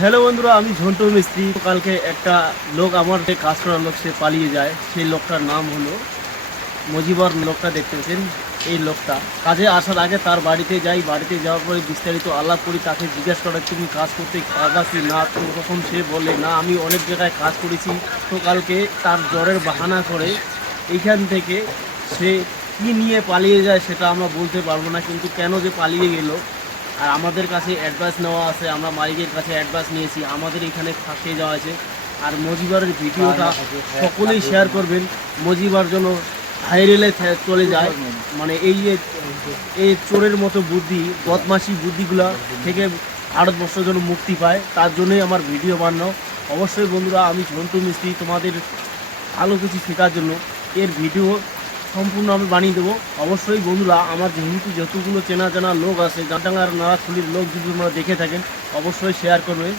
Hello বন্ধুরা, আমি ঝন্টু মিস্ত্রি। কালকে একটা লোক আমার যে কাজ করার লোক সে পালিয়ে যায়। সেই লোকটার নাম হলো মজিবর। লোকটা দেখতে পেয়েছেন, এই লোকটা কাজে আসার আগে তার বাড়িতে যাই। বাড়িতে যাওয়ার পরে বিস্তারিত আলাপ করি, তাকে জিজ্ঞেস করে তুমি কাজ করতে পারবা কি না। তো তখন সে বলে না, আমি অনেক জায়গায় কাজ করেছি। তো কালকে তার জ্বরের বাহানা করে এইখান থেকে সে কী নিয়ে পালিয়ে যায় সেটা আমরা বলতে পারবো না, কিন্তু কেন যে পালিয়ে গেল। আর আমাদের কাছে অ্যাডভান্স নেওয়া আছে, আমরা মালিকের কাছে অ্যাডভান্স নিয়েছি, আমাদের এখানে ফাঁসে যাওয়া আছে। আর মজিবরের ভিডিওটা সকলেই শেয়ার করবেন, মজিবার জন্য ভাইরালে চলে যায়। মানে এই যে এই চোরের মতো বুদ্ধি, বদমাশি বুদ্ধিগুলা থেকে ভারতবর্ষ যেন মুক্তি পায়, তার জন্যই আমার ভিডিও বানানো। অবশ্যই বন্ধুরা, আমি ঝন্টু মিস্ত্রি, তোমাদের ভালো কিছু শেখার জন্য এর ভিডিও সম্পূর্ণ আমি বানিয়ে দেবো। অবশ্যই বন্ধুরা, আমার যেহেতু যতগুলো চেনা জানা লোক আছে, জানডাঙ্গার নাড়াখুলির লোক যদি তোমরা দেখে থাকেন, অবশ্যই শেয়ার করবেন।